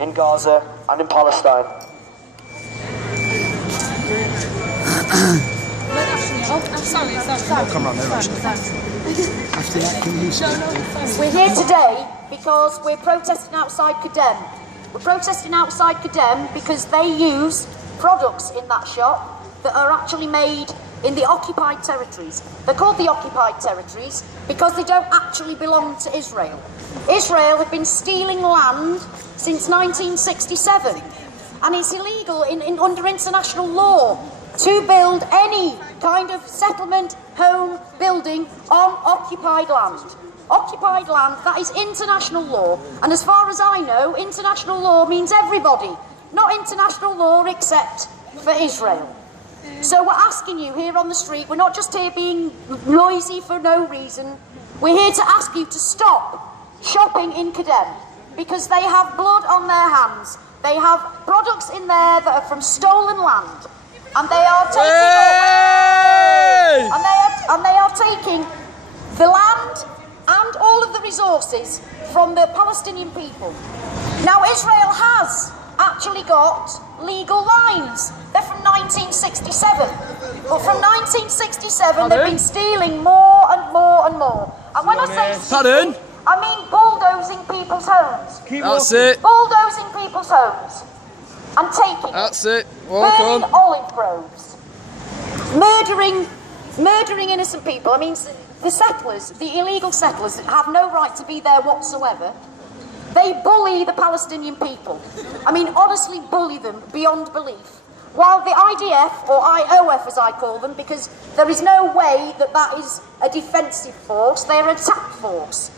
in Gaza and in Palestine. We're here today because we're protesting outside Kedem. We're protesting outside Kedem because they use products in that shop that are actually made in the occupied territories. They're called the occupied territories because they don't actually belong to Israel. Israel have been stealing land since 1967, and it's illegal under international law to build any kind of settlement, home, building on occupied land. Occupied land, that is international law, and as far as I know, international law means everybody, not international law except for Israel. So we're asking you here on the street, we're not just here being noisy for no reason, we're here to ask you to stop shopping in Kedem, because they have blood on their hands. They have products in there that are from stolen land, and they are taking the land and all of the resources from the Palestinian people. Now Israel has actually got legal lines. They're from 1967. But from 1967 they've been stealing more and more and more. And when I say stealing, I mean bulldozing people's homes. That's it. Bulldozing people's homes and taking That's it. burning olive groves, murdering innocent people. I mean, the settlers, the illegal settlers, have no right to be there whatsoever. They bully the Palestinian people. I mean, honestly bully them beyond belief. While the IDF, or IOF as I call them, because there is no way that that is a defensive force, they're an attack force.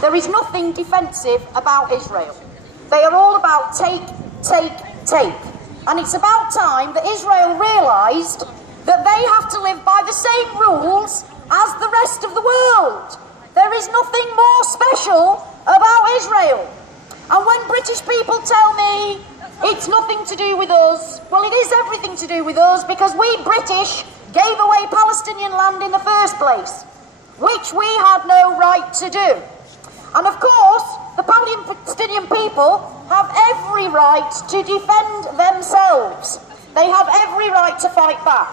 There is nothing defensive about Israel. They are all about take, take, take. And it's about time that Israel realised that they have to live by the same rules as the rest of the world. There is nothing more special about Israel. And when British people tell me it's nothing to do with us, well, it is everything to do with us, because we British gave away Palestinian land in the first place, which we had no right to do. And of course, the Palestinian people have every right to defend themselves. They have every right to fight back.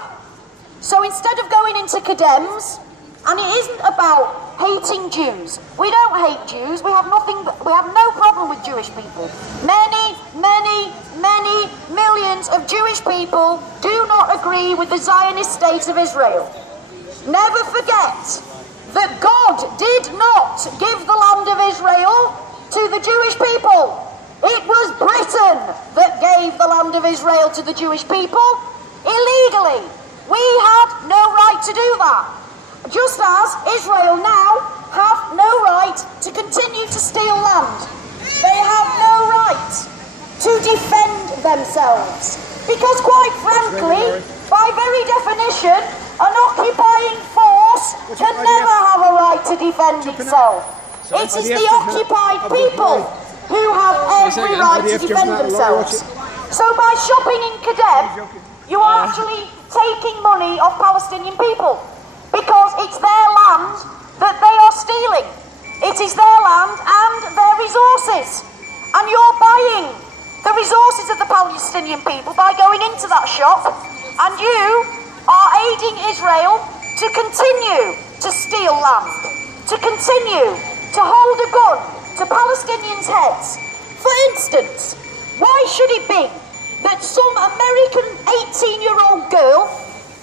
So instead of going into Kedems, and it isn't about hating Jews. We don't hate Jews. We have no problem with Jewish people. Many millions of Jewish people do not agree with the Zionist state of Israel. Never forget that God did not give the land of Israel to the Jewish people. It was Britain that gave the land of Israel to the Jewish people illegally. We had no right to do that. Just as Israel now have no right to continue to steal land. They have no right to defend themselves. Because quite frankly, by very definition, an occupying force can never have a right to defend itself. It is the occupied people who have every right to defend themselves. So by shopping in Kedem, you are actually taking money off Palestinian people, because it's their land that they are stealing. It is their land and their resources. And you're buying the resources of the Palestinian people by going into that shop, and you are aiding Israel to continue to steal land, to continue to hold a gun to Palestinians' heads. For instance, why should it be that some American 18-year-old girl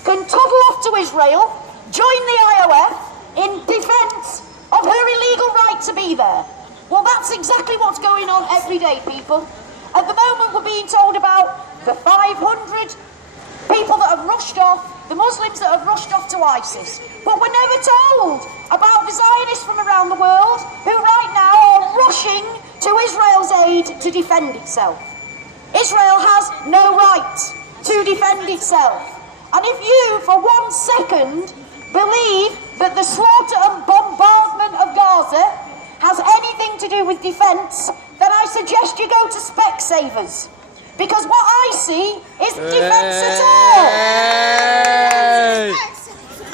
can toddle off to Israel, join the IOF in defence of her illegal right to be there? Well, that's exactly what's going on every day, people. At the moment, we're being told about the 500 people that have rushed off, the Muslims that have rushed off to ISIS. But we're never told about the Zionists from around the world who right now are rushing to Israel's aid to defend itself. Israel has no right to defend itself. And if you, for 1 second, believe that the slaughter and bombardment of Gaza has anything to do with defence, then I suggest you go to Specsavers. Because what I see isn't defence at all.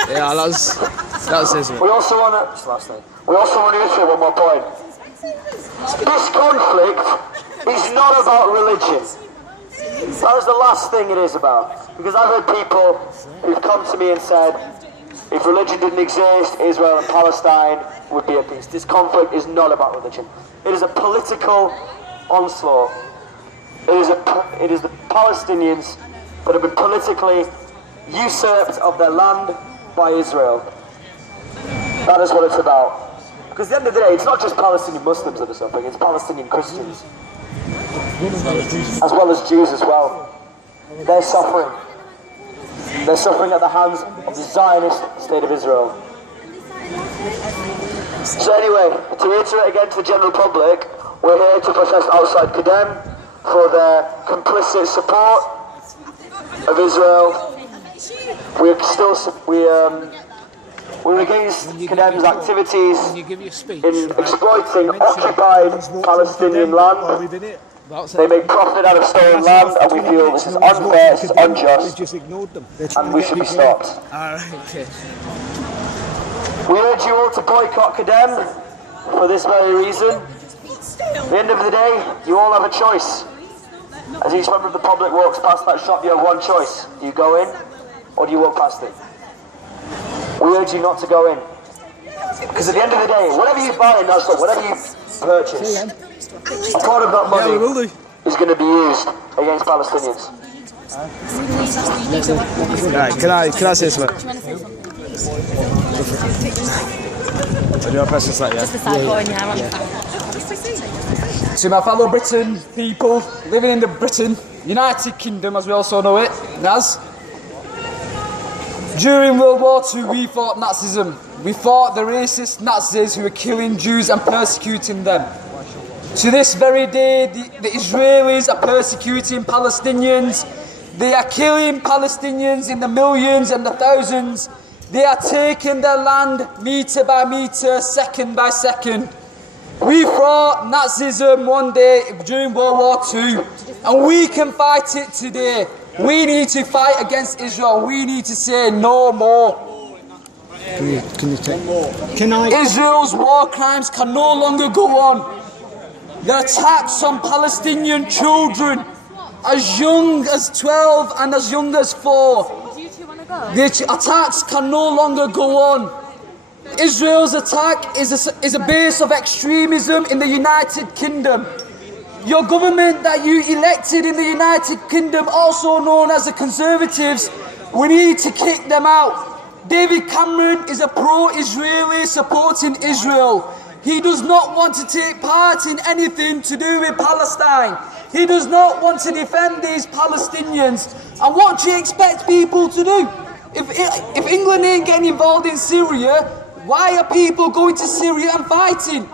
Yeah, that's Israel. We also want to reiterate one more point. This conflict is not about religion. That was the last thing it is about. Because I've heard people who've come to me and said, if religion didn't exist, Israel and Palestine would be at peace. This conflict is not about religion. It is a political onslaught. It is the Palestinians that have been politically usurped of their land by Israel. That is what it's about. Because at the end of the day, it's not just Palestinian Muslims that are suffering, it's Palestinian Christians. As well as Jews as well. They're suffering. They're suffering at the hands of the Zionist state of Israel. So anyway, to reiterate again to the general public, we're here to protest outside Kedem for their complicit support of Israel. We're against Kedem's activities in exploiting occupied Palestinian land. They make profit out of stolen land, and we feel this is unfair, this is unjust, and we should be stopped. Okay. We urge you all to boycott Kedem for this very reason. At the end of the day, you all have a choice. As each member of the public walks past that shop, you have one choice. Do you go in, or do you walk past it? We urge you not to go in. Because at the end of the day, whatever you buy in that store, whatever you purchase, a part of that money is going to be used against Palestinians. Right, can I say something? Do you want to press this like, yeah? Just the side button, yeah. To my fellow Britain people living in the Britain, United Kingdom as we also know it as, during World War II we fought Nazism. We fought the racist Nazis who were killing Jews and persecuting them. To this very day, the Israelis are persecuting Palestinians. They are killing Palestinians in the millions and the thousands. They are taking their land metre by metre, second by second. We fought Nazism one day during World War II, and we can fight it today. We need to fight against Israel. We need to say no more. Israel's war crimes can no longer go on. The attacks on Palestinian children as young as 12 and as young as 4. The attacks can no longer go on. Israel's attack is a base of extremism in the United Kingdom. Your government that you elected in the United Kingdom, also known as the Conservatives, we need to kick them out. David Cameron is a pro-Israeli supporting Israel. He does not want to take part in anything to do with Palestine. He does not want to defend these Palestinians. And what do you expect people to do? If England ain't getting involved in Syria, why are people going to Syria and fighting?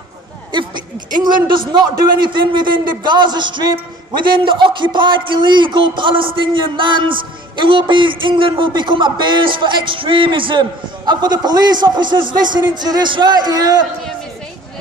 If England does not do anything within the Gaza Strip, within the occupied illegal Palestinian lands, England will become a base for extremism. And for the police officers listening to this right here,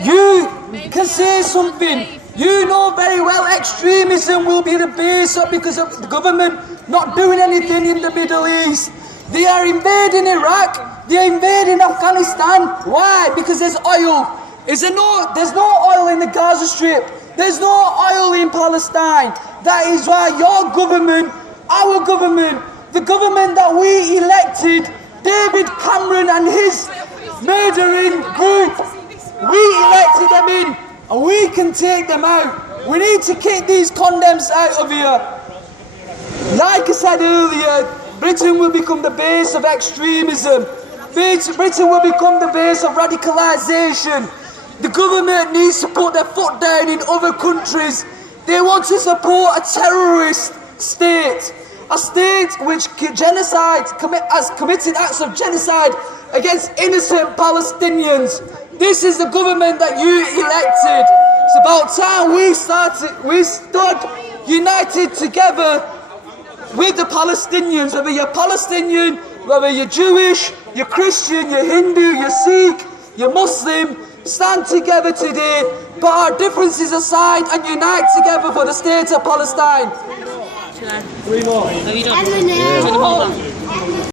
you can say something. You know very well extremism will be the base up because of the government not doing anything in the Middle East. They are invading Iraq. They are invading Afghanistan. Why? Because there's oil. There's no oil in the Gaza Strip. There's no oil in Palestine. That is why your government, our government, the government that we elected, David Cameron and his murdering group, we elected them in, and we can take them out. We need to kick these condemns out of here. Like I said earlier, Britain will become the base of extremism. Britain will become the base of radicalisation. The government needs to put their foot down in other countries. They want to support a terrorist state. A state which has committed acts of genocide against innocent Palestinians. This is the government that you elected. It's about time we stood united together with the Palestinians. Whether you're Palestinian, whether you're Jewish, you're Christian, you're Hindu, you're Sikh, you're Muslim, stand together today, put our differences aside and unite together for the state of Palestine. Three more. No, you don't.